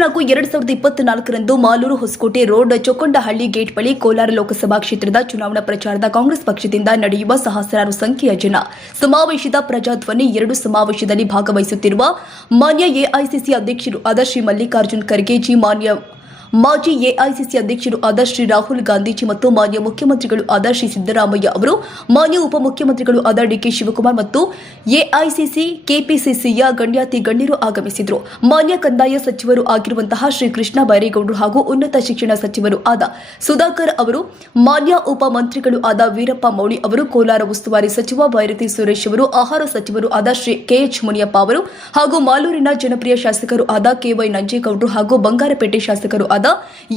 ನಾಲ್ಕು ಎರಡ್ ಸಾವಿರದ ಇಪ್ಪತ್ನಾಲ್ಕರಂದು ಮಾಲೂರು ಹೊಸಕೋಟೆ ರೋಡ್ ಚೊಕ್ಕೊಂಡಹಳ್ಳಿ ಗೇಟ್ ಬಳಿ ಕೋಲಾರ ಲೋಕಸಭಾ ಕ್ಷೇತ್ರದ ಚುನಾವಣಾ ಪ್ರಚಾರದ ಕಾಂಗ್ರೆಸ್ ಪಕ್ಷದಿಂದ ನಡೆಯುವ ಸಹಸ್ರಾರು ಸಂಖ್ಯೆಯ ಜನ. ಸಮಾವೇಶದ ಪ್ರಜಾಧ್ವನಿ ಎರಡು ಸಮಾವೇಶದಲ್ಲಿ ಭಾಗವಹಿಸುತ್ತಿರುವ ಮಾನ್ಯ ಎಐಸಿಸಿ ಅಧ್ಯಕ್ಷರು ಆದ ಶ್ರೀ ಮಲ್ಲಿಕಾರ್ಜುನ್ ಖರ್ಗೆ, ಜಿ ಮಾನ್ಯ ಮಾಜಿ ಎಐಸಿಸಿ ಅಧ್ಯಕ್ಷರು ಆದ ಶ್ರೀ ರಾಹುಲ್ ಗಾಂಧೀಜಿ ಮತ್ತು ಮಾನ್ಯ ಮುಖ್ಯಮಂತ್ರಿಗಳು ಆದ ಶ್ರೀ ಸಿದ್ದರಾಮಯ್ಯ ಅವರು, ಮಾನ್ಯ ಉಪಮುಖ್ಯಮಂತ್ರಿಗಳು ಆದ ಡಿಕೆ ಶಿವಕುಮಾರ್ ಮತ್ತು ಎಐಸಿಸಿ ಕೆಪಿಸಿಸಿಯ ಗಣ್ಯಾತಿ ಗಣ್ಯರು ಆಗಮಿಸಿದರು. ಮಾನ್ಯ ಕಂದಾಯ ಸಚಿವರು ಆಗಿರುವಂತಹ ಶ್ರೀ ಕೃಷ್ಣ ಬೈರೇಗೌಡರು ಹಾಗೂ ಉನ್ನತ ಶಿಕ್ಷಣ ಸಚಿವರು ಆದ ಸುಧಾಕರ್ ಅವರು, ಮಾನ್ಯ ಉಪಮಂತ್ರಿಗಳು ಆದ ವೀರಪ್ಪ ಮೌಳಿ ಅವರು, ಕೋಲಾರ ಉಸ್ತುವಾರಿ ಸಚಿವ ಭೈರತಿ ಸುರೇಶ್ ಅವರು, ಆಹಾರ ಸಚಿವರು ಆದ ಶ್ರೀ ಕೆಎಚ್ ಮುನಿಯಪ್ಪ ಅವರು ಹಾಗೂ ಮಾಲೂರಿನ ಜನಪ್ರಿಯ ಶಾಸಕರು ಆದ ಕೆವೈ ನಂಜೇಗೌಡರು ಹಾಗೂ ಬಂಗಾರಪೇಟೆ ಶಾಸಕರು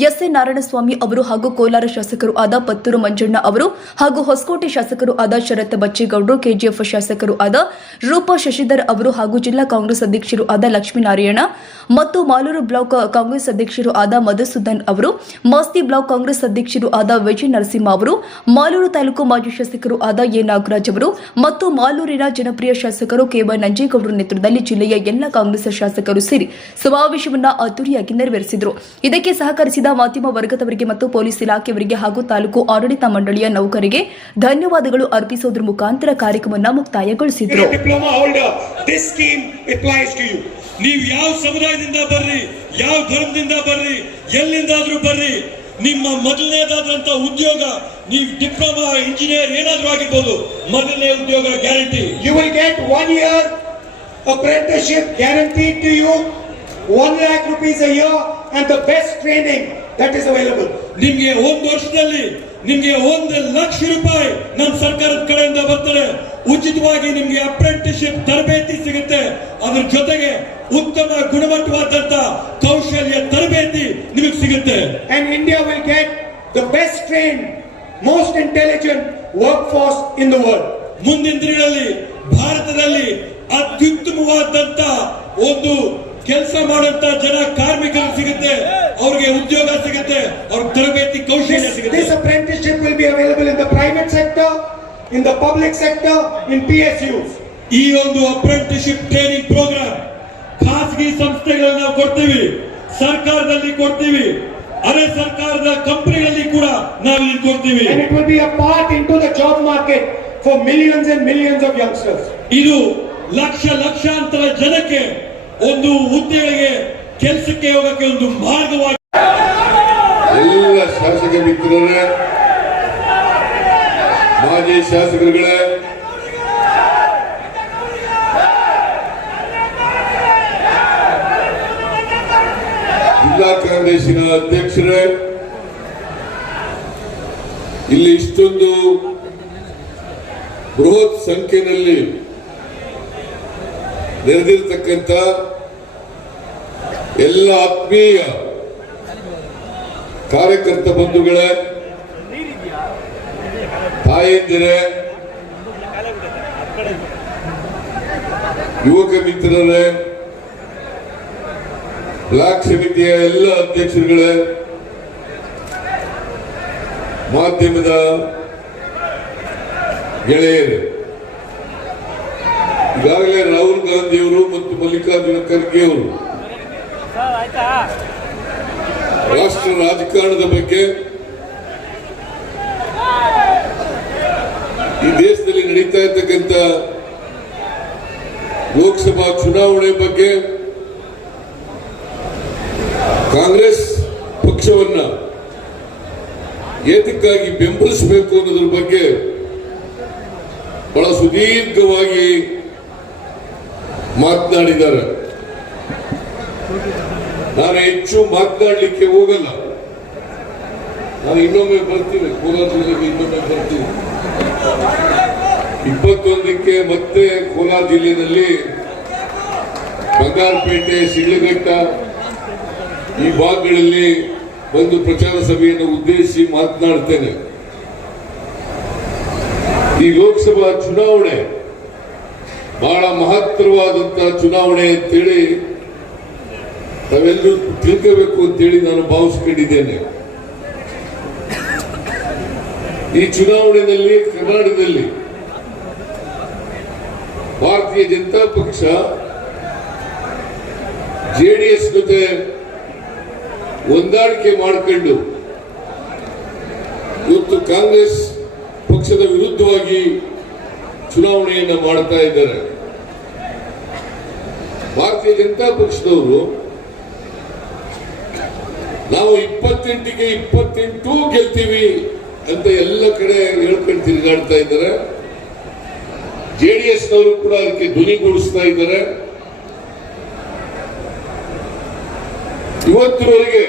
ಎಸ್ಎ ನಾರಾಯಣಸ್ವಾಮಿ ಅವರು ಹಾಗೂ ಕೋಲಾರ ಶಾಸಕರು ಆದ ಪತ್ತೂರು ಮಂಜಣ್ಣ ಅವರು ಹಾಗೂ ಹೊಸಕೋಟೆ ಶಾಸಕರು ಆದ ಶರತ್ ಬಚ್ಚೇಗೌಡರು, ಕೆಜಿಎಫ್ ಶಾಸಕರು ಆದ ರೂಪಾ ಶಶಿಧರ್ ಅವರು ಹಾಗೂ ಜಿಲ್ಲಾ ಕಾಂಗ್ರೆಸ್ ಅಧ್ಯಕ್ಷರು ಆದ ಲಕ್ಷ್ಮೀನಾರಾಯಣ ಮತ್ತು ಮಾಲೂರು ಬ್ಲಾಕ್ ಕಾಂಗ್ರೆಸ್ ಅಧ್ಯಕ್ಷರು ಆದ ಮಧುಸೂದನ್ ಅವರು, ಮಾಸ್ತಿ ಬ್ಲಾಕ್ ಕಾಂಗ್ರೆಸ್ ಅಧ್ಯಕ್ಷರು ಆದ ವಿಜಯ ನರಸಿಂಹ ಅವರು, ಮಾಲೂರು ತಾಲೂಕು ಮಾಜಿ ಶಾಸಕರು ಆದ ಎ ನಾಗರಾಜ್ ಅವರು ಮತ್ತು ಮಾಲೂರಿನ ಜನಪ್ರಿಯ ಶಾಸಕರು ಕೆವೈ ನಂಜೇಗೌಡರ ನೇತೃತ್ವದಲ್ಲಿ ಜಿಲ್ಲೆಯ ಎಲ್ಲ ಕಾಂಗ್ರೆಸ್ ಶಾಸಕರು ಸೇರಿ ಸಮಾವೇಶವನ್ನು ಅದ್ದೂರಿಯಾಗಿ ನೆರವೇರಿಸಿದರು. ಇದಕ್ಕೆ ಸಹಕರಿಸಿದ ಮಾಧ್ಯಮ ವರ್ಗದವರಿಗೆ ಮತ್ತು ಪೊಲೀಸ್ ಇಲಾಖೆಯವರಿಗೆ ಹಾಗೂ ತಾಲೂಕು ಆಡಳಿತ ಮಂಡಳಿಯ ನೌಕರಿಗೆ ಧನ್ಯವಾದಗಳು ಅರ್ಪಿಸುವುದರ ಮುಖಾಂತರ ಕಾರ್ಯಕ್ರಮವನ್ನು ಮುಕ್ತಾಯಗೊಳಿಸಿದರು. ನೀವು ಯಾವ ಸಮುದಾಯದಿಂದ ಬರ್ರಿ ಯಾವ ಧರ್ಮದಿಂದ ಬರ್ರಿ ಎಲ್ಲಿಂದಾದ್ರೂ ಬರ್ರಿ ನಿಮ್ಮ ಮೊದಲನೇದಾದಂತ ಉದ್ಯೋಗ ನೀವು ಡಿಪ್ಲೊಮಾ ಇಂಜಿನಿಯರ್ ಏನಾದ್ರೂ ಆಗಿರ್ಬೋದು ಮೊದಲನೇ ಉದ್ಯೋಗ guarantee you will get one year apprenticeship guarantee to you one lakh rupees a year, the best training that is available ನಿಮಗೆ ನಿಮ್ಗೆ ಒಂದು ವರ್ಷದಲ್ಲಿ ನಿಮ್ಗೆ ಒಂದು ಲಕ್ಷ ರೂಪಾಯಿ ನಮ್ಮ ಸರ್ಕಾರದ ಕಡೆಯಿಂದ ಬರ್ತಾರೆ ಉಚಿತವಾಗಿ ನಿಮ್ಗೆ ಅಪ್ರೆಂಟಿಸ್ಶಿಪ್ ತರಬೇತಿ ಸಿಗುತ್ತೆ. ಅದ್ರ ಜೊತೆಗೆ ಉತ್ತಮ ಗುಣಮಟ್ಟವಾದಂತ ಕೌಶಲ್ಯ ತರಬೇತಿ ನಿಮಗೆ ಸಿಗುತ್ತೆ. And India will get the best train most intelligent work force in the world ಮುಂದಿನ ದಿನಗಳಲ್ಲಿ ಭಾರತದಲ್ಲಿ ಅತ್ಯುತ್ತಮವಾದಂತ ಒಂದು ಕೆಲಸ ಮಾಡುವಂತ ಜನ ಕಾರ್ಮಿಕರು ಸಿಗುತ್ತೆ ಅವ್ರಿಗೆ ಉದ್ಯೋಗ ಸಿಗುತ್ತೆ ಅವ್ರ ತರಬೇತಿ ಕೌಶಲ್ಯ ಸಿಗುತ್ತೆ this apprenticeship will be available in the private sector, in the public sector, in PSUs. ಈ ಒಂದು ಅಪ್ರೆಂಟಿಸ್ಶಿಪ್ ಟ್ರೈನಿಂಗ್ ಪ್ರೋಗ್ರಾಮ್ ಖಾಸಗಿ ಸಂಸ್ಥೆಗಳಲ್ಲಿ ನಾವು ಕೊಡ್ತೀವಿ ಸರ್ಕಾರದಲ್ಲಿ ಕೊಡ್ತೀವಿ ಅರೆ ಸರ್ಕಾರದ ಕಂಪನಿಗಳಲ್ಲಿ ಕೂಡ ನಾವು ಇಲ್ಲಿ ಕೊಡ್ತೀವಿ And it will be a part into the job market for millions and millions of youngsters. ಇದು ಲಕ್ಷ ಲಕ್ಷಾಂತರ ಜನಕ್ಕೆ ಒಂದು ಹುದ್ದೆಗಳಿಗೆ ಕೆಲಸಕ್ಕೆ ಹೋಗಕ್ಕೆ ಒಂದು ಮಾರ್ಗವಾಗಿ ಎಲ್ಲ ಶಾಸಕ ಮಿತ್ರರೇ, ಮಾಜಿ ಶಾಸಕರುಗಳೇ, ಜಿಲ್ಲಾ ಕಾಂಗ್ರೆಸ್ಸಿನ ಅಧ್ಯಕ್ಷರೇ, ಇಲ್ಲಿ ಇಷ್ಟೊಂದು ಬೃಹತ್ ಸಂಖ್ಯೆಯಲ್ಲಿ ನೆರೆದಿರ್ತಕ್ಕಂಥ ಎಲ್ಲ ಆತ್ಮೀಯ ಕಾರ್ಯಕರ್ತ ಬಂಧುಗಳೇ ತಾಯಂದಿರೇ ಯುವಕ ಮಿತ್ರರೇ ಬ್ಲಾಕ್ ಸಮಿತಿಯ ಎಲ್ಲ ಅಧ್ಯಕ್ಷರುಗಳೇ ಮಾಧ್ಯಮದ ಗೆಳೆಯರು ಈಗಾಗಲೇ ರಾಹುಲ್ ಗಾಂಧಿಯವರು ಮತ್ತು ಮಲ್ಲಿಕಾರ್ಜುನ ಖರ್ಗೆ ಅವರು ರಾಷ್ಟ್ರ ರಾಜಕಾರಣದ ಬಗ್ಗೆ ಈ ದೇಶದಲ್ಲಿ ನಡೀತಾ ಇರ್ತಕ್ಕಂಥ ಲೋಕಸಭಾ ಚುನಾವಣೆ ಬಗ್ಗೆ ಕಾಂಗ್ರೆಸ್ ಪಕ್ಷವನ್ನ ಏತಕ್ಕಾಗಿ ಬೆಂಬಲಿಸಬೇಕು ಅನ್ನೋದ್ರ ಬಗ್ಗೆ ಬಹಳ ಸುದೀರ್ಘವಾಗಿ ಮಾತನಾಡಿದ್ದಾರೆ. ನಾನು ಹೆಚ್ಚು ಮಾತನಾಡಲಿಕ್ಕೆ ಹೋಗಲ್ಲ. ನಾನು ಇನ್ನೊಮ್ಮೆ ಬರ್ತೀನಿ. ಕೋಲಾರ ಜಿಲ್ಲೆಗೆ ಇನ್ನೊಮ್ಮೆ ಬರ್ತೀನಿ. ಇಪ್ಪತ್ತೊಂದಕ್ಕೆ ಮತ್ತೆ ಕೋಲಾರ ಜಿಲ್ಲೆಯಲ್ಲಿ ಬಂಗಾರಪೇಟೆ ಶಿಡ್ಲಘಟ್ಟ ಈ ಭಾಗಗಳಲ್ಲಿ ಒಂದು ಪ್ರಚಾರ ಸಭೆಯನ್ನು ಉದ್ದೇಶಿಸಿ ಮಾತನಾಡ್ತೇನೆ. ಈ ಲೋಕಸಭಾ ಚುನಾವಣೆ ಬಹಳ ಮಹತ್ತರವಾದಂತಹ ಚುನಾವಣೆ ಅಂತೇಳಿ ತಾವೆಲ್ಲರೂ ತಿಳ್ಕೋಬೇಕು ಅಂತೇಳಿ ನಾನು ಭಾವಿಸ್ಕೊಂಡಿದ್ದೇನೆ. ಈ ಚುನಾವಣೆಯಲ್ಲಿ ಕರ್ನಾಟಕದಲ್ಲಿ ಭಾರತೀಯ ಜನತಾ ಪಕ್ಷ ಜೆಡಿಎಸ್ ಜೊತೆ ಹೊಂದಾಣಿಕೆ ಮಾಡಿಕೊಂಡು ಇವತ್ತು ಕಾಂಗ್ರೆಸ್ ಪಕ್ಷದ ವಿರುದ್ಧವಾಗಿ ಚುನಾವಣೆಯನ್ನು ಮಾಡ್ತಾ ಇದ್ದಾರೆ. ಭಾರತೀಯ ಜನತಾ ಪಕ್ಷದವರು ನಾವು ಇಪ್ಪತ್ತೆಂಟಿಗೆ ಇಪ್ಪತ್ತೆಂಟು ಗೆಲ್ತೀವಿ ಅಂತ ಎಲ್ಲ ಕಡೆ ಹೇಳ್ಕೊಂಡು ತಿರುಗಾಡ್ತಾ ಇದ್ದಾರೆ. ಜೆಡಿಎಸ್ ನವರು ಕೂಡ ಅದಕ್ಕೆ ಧ್ವನಿಗೊಳಿಸ್ತಾ ಇದ್ದಾರೆ. ಇವತ್ತಿನವರೆಗೆ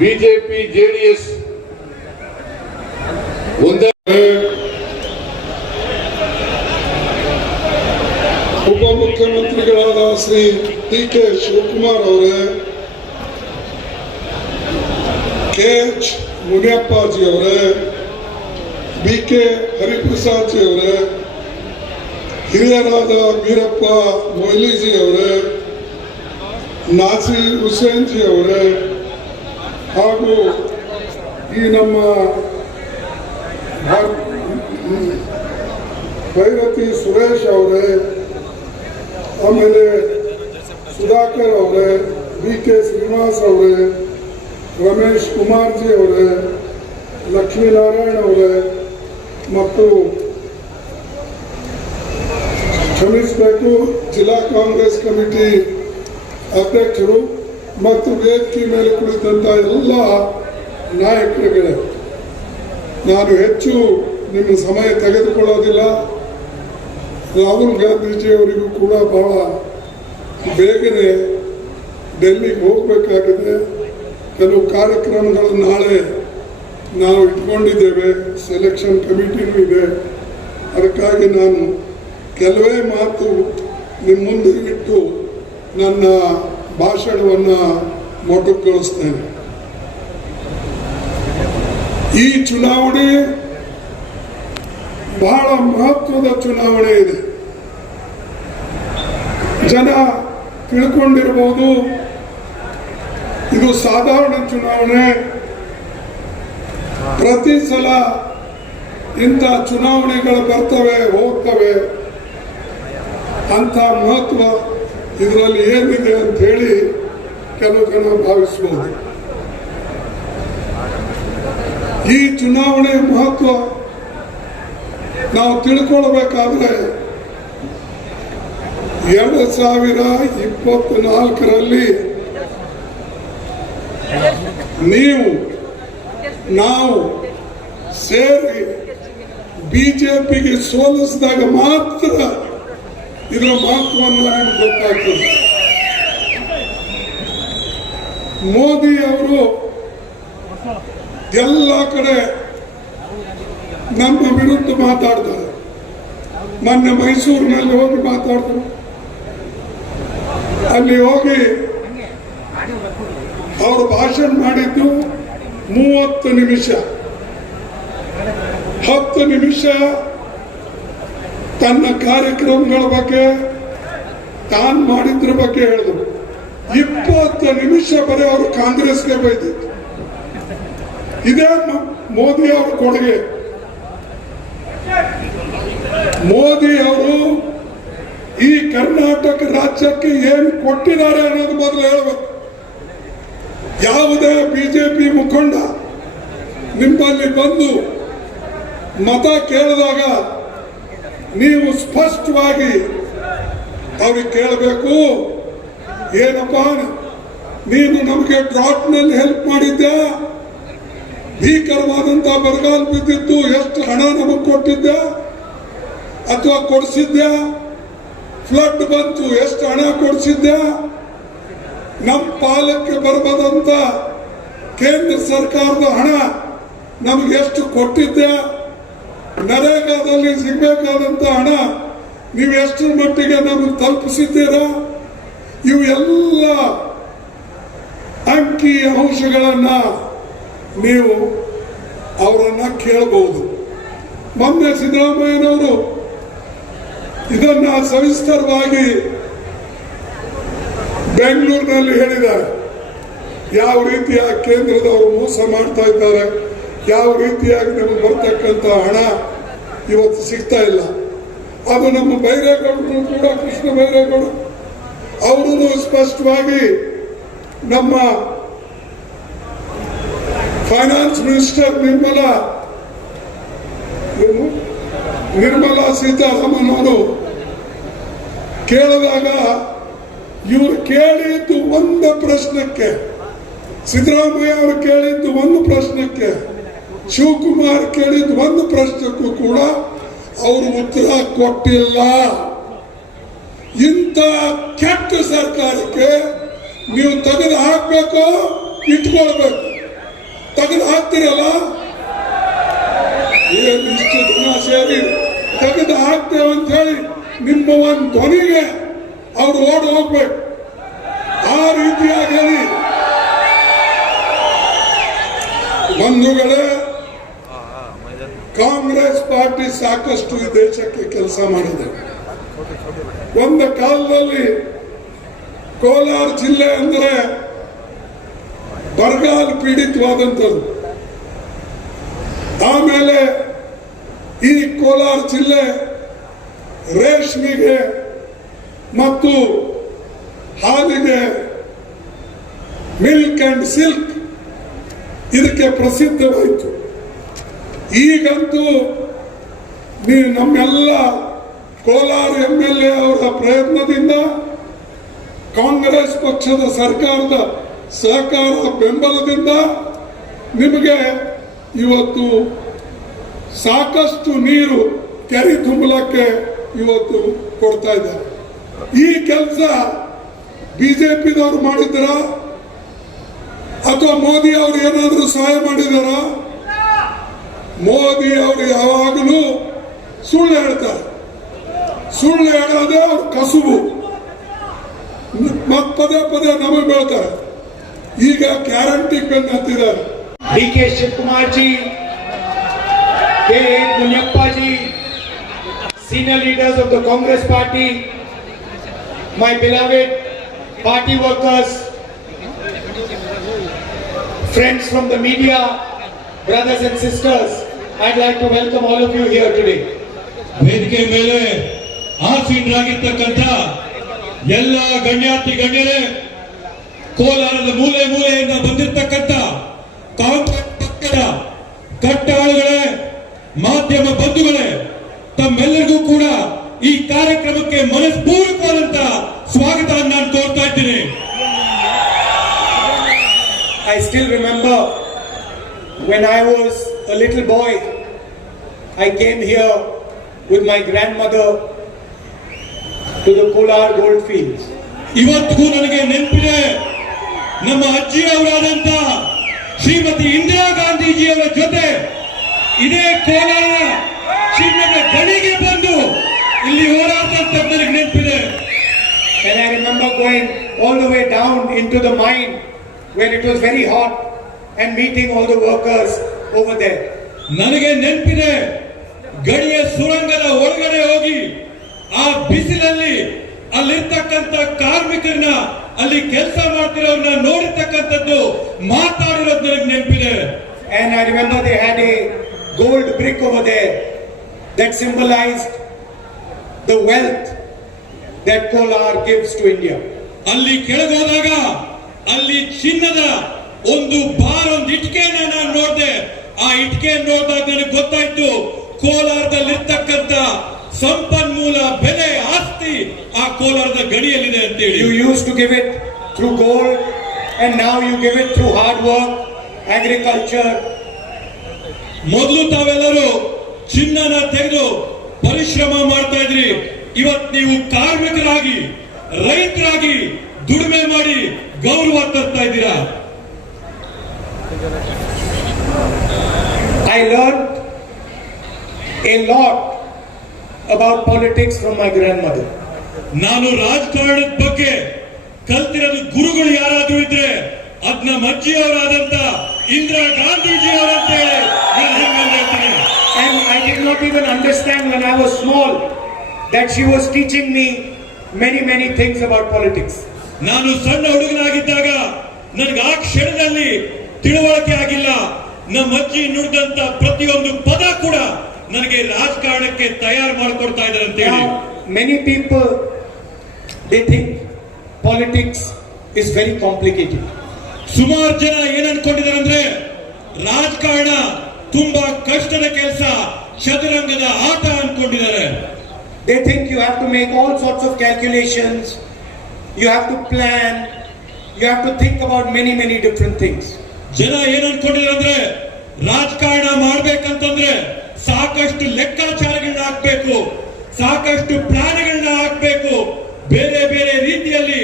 ಬಿಜೆಪಿ ಜೆಡಿಎಸ್ ಒಂದೇ ಉಪಮುಖ್ಯಮಂತ್ರಿಗಳಾದ ಶ್ರೀ ಡಿ ಕೆ ಶಿವಕುಮಾರ್ ಅವರೇ ಕೆ ಎಚ್ ಮುನಿಯಪ್ಪಾಜಿ ಅವರೇ ಬಿ ಕೆ ಹರಿಪ್ರಸಾದ್ ಜಿ ಅವರೇ, ಹಿರಿಯರಾದ ವೀರಪ್ಪ ಮೊಯ್ಲಿಜಿ ಅವರೇ ನಾಸಿ ಹುಸೇನ್ ಜಿ ಅವರೇ, ಹಾಗೂ ಈ ನಮ್ಮ ಭಾರ್- ಭೈರತಿ ಸುರೇಶ್ ಅವರೇ ಆಮೇಲೆ ಸುಧಾಕರ್ ಅವರೇ ವಿ ಕೆ ಶ್ರೀನಿವಾಸ್ ಅವರೇ, ರಮೇಶ್ ಕುಮಾರ್ಜಿ ಅವರೇ, ಲಕ್ಷ್ಮೀನಾರಾಯಣ ಅವರೇ, ಮತ್ತು ಕ್ಷಮಿಸಬೇಕು ಜಿಲ್ಲಾ ಕಾಂಗ್ರೆಸ್ ಕಮಿಟಿ ಅಧ್ಯಕ್ಷರು ಮತ್ತು ವೇದಿಕೆ ಮೇಲೆ ಕುಳಿತಂಥ ಎಲ್ಲ ನಾಯಕರುಗಳೇ, ನಾನು ಹೆಚ್ಚು ನಿಮ್ಮ ಸಮಯ ತೆಗೆದುಕೊಳ್ಳೋದಿಲ್ಲ. ರಾಹುಲ್ ಗಾಂಧೀಜಿ ಅವರಿಗೂ ಕೂಡ ಬಹಳ ಬೇಗನೆ ಡೆಲ್ಲಿಗೆ ಹೋಗಬೇಕಾಗಿದೆ. ಕೆಲವು ಕಾರ್ಯಕ್ರಮಗಳು ನಾಳೆ ನಾವು ಇಟ್ಕೊಂಡಿದ್ದೇವೆ. ಸೆಲೆಕ್ಷನ್ ಕಮಿಟಿನೂ ಇದೆ. ಅದಕ್ಕಾಗಿ ನಾನು ಕೆಲವೇ ಮಾತು ನಿಮ್ಮ ಮುಂದೆ ಇಟ್ಟು ನನ್ನ ಭಾಷಣವನ್ನು ಮೊಟಕುಗೊಳಿಸ್ತೇನೆ. ಈ ಚುನಾವಣೆ ಬಹಳ ಮಹತ್ವದ ಚುನಾವಣೆ ಇದೆ. ಜನ ತಿಳ್ಕೊಂಡಿರಬಹುದು ಇದು ಸಾಧಾರಣ ಚುನಾವಣೆ. ಪ್ರತಿ ಸಲ ಇಂಥ ಚುನಾವಣೆಗಳು ಬರ್ತವೆ, ಹೋಗ್ತವೆ. ಅಂತ ಮಹತ್ವ ಇದರಲ್ಲಿ ಏನಿದೆ ಅಂತ ಹೇಳಿ ಕೆಲವು ಜನ ಭಾವಿಸಬಹುದು ಈ ಚುನಾವಣೆ ಮಹತ್ವ ನಾವು ತಿಳ್ಕೊಳ್ಬೇಕಾದ್ರೆ ಎರಡು ಸಾವಿರ ಇಪ್ಪತ್ನಾಲ್ಕರಲ್ಲಿ ನೀವು, ನಾವು ಸೇರಿ ಬಿಜೆಪಿಗೆ ಸೋಲಿಸಿದಾಗ ಮಾತ್ರ ಇದರ ಮಹತ್ವವನ್ನು ನಮಗೆ ಗೊತ್ತಾಗ್ತದೆ. ಮೋದಿ ಅವರು ಎಲ್ಲ ಕಡೆ ನಮ್ಮ ವಿರುದ್ಧ ಮಾತಾಡ್ತಾರೆ. ಮೊನ್ನೆ ಮೈಸೂರಿನಲ್ಲಿ ಹೋಗಿ ಮಾತಾಡಿದ್ರು ಅಲ್ಲಿ ಹೋಗಿ ಅವರು ಭಾಷಣ ಮಾಡಿದ್ದು ಮೂವತ್ತು ನಿಮಿಷ. ಹತ್ತು ನಿಮಿಷ ತನ್ನ ಕಾರ್ಯಕ್ರಮಗಳ ಬಗ್ಗೆ ತಾನು ಮಾಡಿದ್ರ ಬಗ್ಗೆ ಹೇಳಿದ್ರು. ಇಪ್ಪತ್ತು ನಿಮಿಷ ಬರೀ ಅವರು ಕಾಂಗ್ರೆಸ್ಗೆ ಬೈದಿತ್ತು ಇದೇ ಮೋದಿ ಅವರ ಕೊಡುಗೆ. ಮೋದಿ ಅವರು ಈ ಕರ್ನಾಟಕ ರಾಜ್ಯಕ್ಕೆ ಏನು ಕೊಟ್ಟಿದ್ದಾರೆ ಅನ್ನೋದು ಮೊದಲು ಹೇಳಬೇಕು. ಯಾವುದೇ ಬಿಜೆಪಿ ಮುಖಂಡ ನಿಮ್ಮಲ್ಲಿ ಬಂದು ಮತ ಕೇಳಿದಾಗ ನೀವು ಸ್ಪಷ್ಟವಾಗಿ ಅವ್ರಿಗೆ ಕೇಳಬೇಕು, ಏನಪ್ಪ, ನೀನು ನಮಗೆ ಡ್ರಾಟ್ನಲ್ಲಿ ಹೆಲ್ಪ್ ಮಾಡಿದ್ದೆ ಭೀಕರವಾದಂತ ಬರಗಾಲ ಬಿದ್ದಿತ್ತು. ಎಷ್ಟು ಹಣ ನಮಗೆ ಕೊಟ್ಟಿದ್ದ ಅಥವಾ ಕೊಡಿಸಿದ್ದ ಫ್ಲಡ್ ಬಂತು, ಎಷ್ಟು ಹಣ ಕೊಡಿಸಿದ್ದ ನಮ್ಮ ಪಾಲಕ್ಕೆ ಬರಬಾದಂತ ಕೇಂದ್ರ ಸರ್ಕಾರದ ಹಣ ನಮ್ಗೆ ಎಷ್ಟು ಕೊಟ್ಟಿದ್ದೆ ನರೇಗಾದಲ್ಲಿ ಸಿಗಬೇಕಾದಂತ ಹಣ ನೀವು ಎಷ್ಟು ಮಟ್ಟಿಗೆ ನಮಗೆ ತಲುಪಿಸಿದ್ದೀರಾ? ಇವು ಎಲ್ಲ ಅಂಕಿ ಅಂಶಗಳನ್ನ ನೀವು ಅವರನ್ನ ಕೇಳಬಹುದು. ಮೊನ್ನೆ ಸಿದ್ದರಾಮಯ್ಯನವರು ಇದನ್ನ ಸವಿಸ್ತರವಾಗಿ ಬೆಂಗಳೂರಿನಲ್ಲಿ ಹೇಳಿದ್ದಾರೆ. ಯಾವ ರೀತಿಯ ಕೇಂದ್ರದವರು ಮೋಸ ಮಾಡ್ತಾ ಇದ್ದಾರೆ, ಯಾವ ರೀತಿಯಾಗಿ ನಮಗೆ ಬರ್ತಕ್ಕಂಥ ಹಣ ಇವತ್ತು ಸಿಗ್ತಾ ಇಲ್ಲ. ಅದು ನಮ್ಮ ಬೈರೇಗೌಡರು ಕೂಡ, ಕೃಷ್ಣ ಬೈರೇಗೌಡರು ಅವರು ಸ್ಪಷ್ಟವಾಗಿ ನಮ್ಮ ಫೈನಾನ್ಸ್ ಮಿನಿಸ್ಟರ್ ನಿರ್ಮಲಾ? ನಿರ್ಮಲಾ ಸೀತಾರಾಮನ್ ಅವರು ಕೇಳಿದಾಗ ಇವರು ಕೇಳಿದ್ದು ಒಂದು ಪ್ರಶ್ನಕ್ಕೆ, ಸಿದ್ದರಾಮಯ್ಯ ಅವರು ಕೇಳಿದ್ದು ಒಂದು ಪ್ರಶ್ನಕ್ಕೆ, ಶಿವಕುಮಾರ್ ಕೇಳಿದ್ದು ಒಂದು ಪ್ರಶ್ನಕ್ಕೂ ಕೂಡ ಅವರು ಉತ್ತರ ಕೊಟ್ಟಿಲ್ಲ ಇಂಥ ಕೆಟ್ಟ ಸರ್ಕಾರಕ್ಕೆ ನೀವು ತೆಗೆದು ಹಾಕಬೇಕು, ಇಟ್ಕೊಳ್ಬೇಕು ತೆಗೆದು ಹಾಕ್ತಿರಲ್ಲ ಏನು ಇಷ್ಟು ಜನ ಸೇರಿ ತೆಗೆದು ಹಾಕ್ತೇವೆ ಹೇಳಿ ನಿಮ್ಮ ಒಂದು ಧ್ವನಿಗೆ ಅವ್ರು ಓಡಿ ಹೋಗ್ಬೇಕು. ಆ ರೀತಿಯಾಗಿ ಹೇಳಿ. ಬಂಧುಗಳೇ, ಕಾಂಗ್ರೆಸ್ ಪಾರ್ಟಿ ಸಾಕಷ್ಟು ಈ ದೇಶಕ್ಕೆ ಕೆಲಸ ಮಾಡಿದೆ. ಒಂದು ಕಾಲದಲ್ಲಿ ಕೋಲಾರ ಜಿಲ್ಲೆ ಅಂದರೆ ಬರಗಾಲ ಪೀಡಿತವಾದಂಥದ್ದು. ಆಮೇಲೆ ಈ ಕೋಲಾರ ಜಿಲ್ಲೆ ರೇಷ್ಮೆಗೆ ಮತ್ತು ಹಾಲಿಗೆ ಮಿಲ್ಕ್ ಅಂಡ್ ಸಿಲ್ಕ್ ಇದಕ್ಕೆ ಪ್ರಸಿದ್ಧವಾಯಿತು. ಈಗಂತೂ ನೀವು ನಮ್ಮೆಲ್ಲ ಕೋಲಾರ ಎಂ ಎಲ್ ಎ ಅವರ ಪ್ರಯತ್ನದಿಂದ ಕಾಂಗ್ರೆಸ್ ಪಕ್ಷದ ಸರ್ಕಾರದ ಸಹಕಾರ ಬೆಂಬಲದಿಂದ ನಿಮಗೆ ಇವತ್ತು ಸಾಕಷ್ಟು ನೀರು ಕೆರೆ ತುಂಬಲಕ್ಕೆ ಇವತ್ತು ಕೊಡ್ತಾ ಇದ್ದಾರೆ. ಈ ಕೆಲಸ ಬಿಜೆಪಿದವರು ಮಾಡಿದ್ರ ಅಥವಾ ಮೋದಿ ಅವರು ಏನಾದರೂ ಸಹಾಯ ಮಾಡಿದಾರ ಮೋದಿ ಅವರು ಯಾವಾಗಲೂ ಸುಳ್ಳು ಹೇಳ್ತಾರೆ. ಸುಳ್ಳು ಹೇಳೋದೇ ಅವ್ರ ಕಸುಬು. ಮತ್ ಪದೇ ಪದೇ ನಮಗೆ ಬೀಳ್ತಾರೆ. ಈಗ ಗ್ಯಾರಂಟಿ ಕಂಡಿದ್ದಾರೆ ಡಿ ಕೆ ಶಿವಕುಮಾರ್ಜಿ K A ಕುಂಜಪ್ಪಾಜಿ senior leaders of the Congress party my beloved party workers friends from the media brothers and sisters I'd like to welcome all of you here today ವೇದಿಕೆ ಮೇಲೆ ಆಸೀಟ್ ಆಗಿರ್ತಕ್ಕಂಥ ಎಲ್ಲ ಗಣ್ಯಾತಿ ಗಣ್ಯರೇ ಕೋಲಾರದ ಮೂಲೆ ಮೂಲೆಯಿಂದ ಬಂದಿರತಕ್ಕಂಥ ಕಾಂಗ್ರೆಸ್ ಪಕ್ಷದ ಕಟ್ಟಾಳುಗಳೇ ಮಾಧ್ಯಮ ಬಂಧುಗಳೇ ತಮ್ಮೆಲ್ಲರಿಗೂ ಕೂಡ ಈ ಕಾರ್ಯಕ್ರಮಕ್ಕೆ ಮನಸ್ಪೂರ್ವಕವಾದಂತ ಸ್ವಾಗತ ನಾನು ಕೋರ್ತಾ ಇದ್ದೀನಿ I still remember when when I uh a little boy, I here here with my mother to the Kolar gold fields. ಇವತ್ತಿಗೂ ನನಗೆ ನೆನಪಿದೆ ನಮ್ಮ ಅಜ್ಜಿ ಅವರಾದಂತ ಶ್ರೀಮತಿ ಇಂದಿರಾ ಗಾಂಧೀಜಿಯವರ ಜೊತೆ ಇದೇ ಕೋಲಾರ ಚಿನ್ನದ ಗಣಿಗೆ ಬಂದು ಇಲ್ಲಿ ಹೋರಾಟ ನೆನಪಿದೆ And I remember going all the way down into the mine where it was very hot and meeting all the workers over there. ನನಗೆ ನೆನಪಿದೆ ಗಡಿಯ ಸುರಂಗದ ಒಳಗಡೆ ಹೋಗಿ ಆ ಬಿಸಿಲಲ್ಲಿ ಅಲ್ಲಿರ್ತಕ್ಕಂಥ ಕಾರ್ಮಿಕರನ್ನ ಅಲ್ಲಿ ಕೆಲಸ ಮಾಡ್ತಿರೋರನ್ನ ನೋಡಿರ್ತಕ್ಕಂಥದ್ದು ಮಾತಾಡಿರೋದು ನನಗೆ ನೆನಪಿದೆ And I remember they had a gold brick over there that symbolized the wealth that Kolar gives to India. ಅಲ್ಲಿ ಕೆಳಗೋದಾಗ ಅಲ್ಲಿ ಚಿನ್ನದ ಒಂದು ಬಾರ್ ಒಂದು ಇಟ್ಕೆನ ನಾನು ನೋಡಿದೆ ಆ ಇಟ್ಕೆ ನೋಡಿದಾಗ ನನಗೆ ಗೊತ್ತಾಯ್ತು ಕೋಲಾರದಲ್ಲಿರ್ತಕ್ಕಂಥ ಸಂಪನ್ಮೂಲ ಬೆಲೆ ಆ ಕೋಲಾರದ ಗಣಿಯಲ್ಲಿದೆ ಅಂತ ಹೇಳಿ you use to give it through gold and now you give it through hard work agriculture ಮೊದಲು ತಾವೆಲ್ಲರೂ ಚಿನ್ನನ ತೆಗೆದು ಪರಿಶ್ರಮ ಮಾಡ್ತಾ ಇದ್ರಿ. ಇವತ್ ನೀವು ಕಾರ್ಮಿಕರಾಗಿ ರೈತರಾಗಿ ದುಡಿಮೆ ಮಾಡಿ ಗೌರವ ತರ್ತಾ ಇದ್ದೀರಾ? I learn a lot about politics from my grand ನಾನು ರಾಜಕಾರಣದ ಬಗ್ಗೆ ಕಲ್ತಿರೋದು ಗುರುಗಳು ಯಾರಾದ್ರೂ ಇದ್ರೆ ಅದ್ ನಮ್ಮ ಅಜ್ಜಿಯವರಾದಂತ ಇಂದಿರಾ ಗಾಂಧೀಜಿ ಅವರಂತ ಹೇಳಿ ನಾನು ಹೆಮ್ಮೆ ಹೇಳ್ತೀನಿ And I did not even understand when I was small that she was teaching me many, many things about politics. ನಾನು ಸಣ್ಣ ಹುಡುಗನಾಗಿದ್ದಾಗ ನನಗೆ ಆ ಕ್ಷಣದಲ್ಲಿ ತಿಳುವಳಿಕೆ ಆಗಿಲ್ಲ. ನಮ್ಮ ಅಜ್ಜಿ ನುಡಿದಂತ ಪ್ರತಿಯೊಂದು ಪದ ಕೂಡ ನನಗೆ ರಾಜಕಾರಣಕ್ಕೆ ತಯಾರು ಮಾಡಿಕೊಡ್ತಾ ಇದ್ದಾರೆ ಅಂತ ಹೇಳಿ many people they think politics is very complicated. ಸುಮಾರು ಜನ ಏನ್ ಅನ್ಕೊಂಡಿದ್ದಾರೆ ಅಂದ್ರೆ ರಾಜಕಾರಣ ತುಂಬಾ ಕಷ್ಟದ ಕೆಲಸ ಚದುರಂಗದ ಆಟ ಅನ್ಕೊಂಡಿದ್ದಾರೆ They think you have to make all sorts of calculations, you have to plan, you have to think about many, many different things. ಜನ ಏನ್ ಅನ್ಕೊಂಡಿದ್ದಾರೆ ಅಂದ್ರೆ ರಾಜಕಾರಣ ಮಾಡ್ಬೇಕಂತಂದ್ರೆ ಸಾಕಷ್ಟು ಲೆಕ್ಕಾಚಾರಗಳನ್ನ ಹಾಕ್ಬೇಕು ಸಾಕಷ್ಟು ಪ್ಲಾನ್ಗಳನ್ನ ಹಾಕ್ಬೇಕು ಬೇರೆ ಬೇರೆ ರೀತಿಯಲ್ಲಿ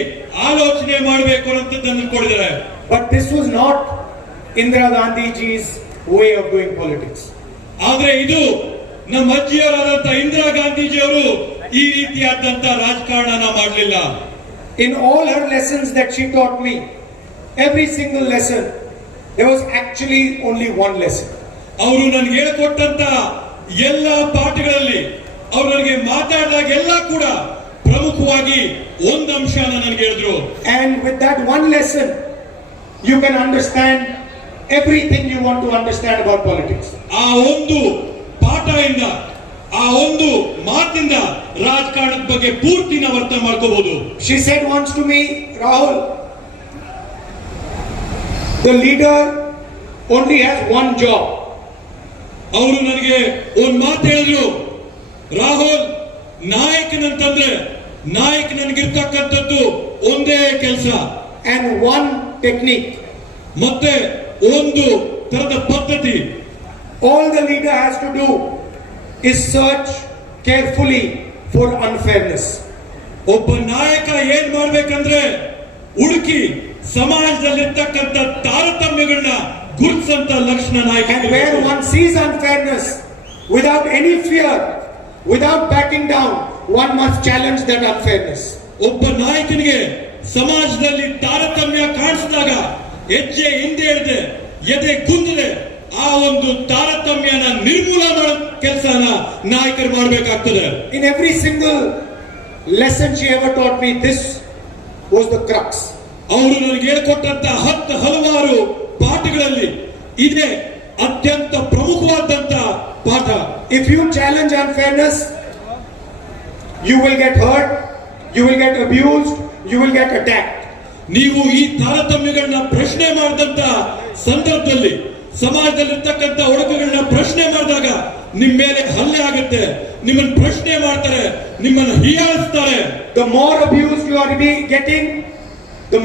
ಆಲೋಚನೆ ಮಾಡಬೇಕು ಅಂತ ಅನ್ಕೊಂಡಿದ್ದಾರೆ But this was not Indira Gandhiji's way of doing politics. ಆದ್ರೆ ಇದು ನಮ್ಮ ಅಜ್ಜಿಯವರಾದಂತ ಇಂದಿರಾ ಗಾಂಧೀಜಿಯವರು ಈ ರೀತಿಯಾದಂತ ರಾಜಕಾರಣನ ಮಾಡಲಿಲ್ಲ In all her lessons that she taught me, every single lesson, there was actually only one lesson. ಅವರು ನನಗೆ helikottanta ಎಲ್ಲ ಪಾಠಗಳಲ್ಲಿ ಅವ್ರು ನನಗೆ ಮಾತಾಡಿದಾಗ ಎಲ್ಲ ಕೂಡ ಪ್ರಮುಖವಾಗಿ ಒಂದು ಅಂಶನ ನನಗೆ ಹೇಳಿದ್ರು And with that one lesson, you can understand everything you want to understand about politics. ಆ ಒಂದು ಪಾಠದಿಂದ ಆ ಒಂದು ಮಾತಿಂದ ರಾಜಕಾರಣದ ಬಗ್ಗೆ ಪೂರ್ತಿನ ನಾವು ಅರ್ಥ ಮಾಡ್ಕೋಬಹುದು She said once to me, Rahul, the leader only has one job. ಅವರು ನನಗೆ ಒಂದು ಮಾತು ಹೇಳಿದ್ರು ರಾಹುಲ್ ನಾಯಕನಂತಂದ್ರೆ ನಾಯಕ ನನಗಿರ್ತಕ್ಕಂಥದ್ದು ಒಂದೇ ಕೆಲಸ. ಅಂಡ್ ಒನ್ ಟೆಕ್ನಿಕ್ ಮತ್ತೆ ಒಂದು ತರದ ಪದ್ಧತಿ. All the leader has to do is search carefully for unfairness ಒಬ್ಬ ನಾಯಕ ಏನ್ ಮಾಡ್ಬೇಕಂದ್ರೆ ಹುಡುಕಿ ಸಮಾಜದಲ್ಲಿರ್ತಕ್ಕಂತ ತಾರತಮ್ಯಗಳನ್ನ ಗುರುತಿಸಂತ ಲಕ್ಷಣ ನಾಯಕ where one sees unfairness without any fear without backing down, one must challenge that unfairness. ಒಬ್ಬ ನಾಯಕನಿಗೆ ಸಮಾಜದಲ್ಲಿ ತಾರತಮ್ಯ ಕಾಣಿಸಿದಾಗ ಹೆಜ್ಜೆ ಹಿಂದೆ ಹಿಡಿದೆ ಎದೆ ಗುಂದಿದೆ ಆ ಒಂದು ತಾರತಮ್ಯನ ನಿರ್ಮೂಲ ಮಾಡೋ ಕೆಲಸನ ನಾಯಕರು ಮಾಡಬೇಕಾಗ್ತದೆ In every single lesson she ever taught me, this was the crux. ಅವರು ನನಗೆ ಹೇಳ್ಕೊಟ್ಟಂತ ಹತ್ತು ಹಲವಾರು ಪಾಠಗಳಲ್ಲಿ ಇದೇ ಅತ್ಯಂತ ಪ್ರಮುಖವಾದಂತ Partha, if you challenge unfairness, you will get hurt, you will get abused, you will get attacked. ನೀವು ಈ ತಾರತಮ್ಯಗಳನ್ನ ಪ್ರಶ್ನೆ ಮಾಡಿದಂತ ಸಂದರ್ಭದಲ್ಲಿ ಸಮಾಜದಲ್ಲಿ ಇರ್ತಕ್ಕಂತ ಒಡಕುಗಳನ್ನ ಪ್ರಶ್ನೆ ಮಾಡಿದಾಗ ನಿಮ್ಮ ಮೇಲೆ ಹಲ್ಲೆ ಆಗುತ್ತೆ ನಿಮ್ಮನ್ನ ಪ್ರಶ್ನೆ ಮಾಡ್ತಾರೆ ನಿಮ್ಮನ್ನ ಹೀಯಾಳಿಸ್ತಾರೆ the more abuse you are be getting the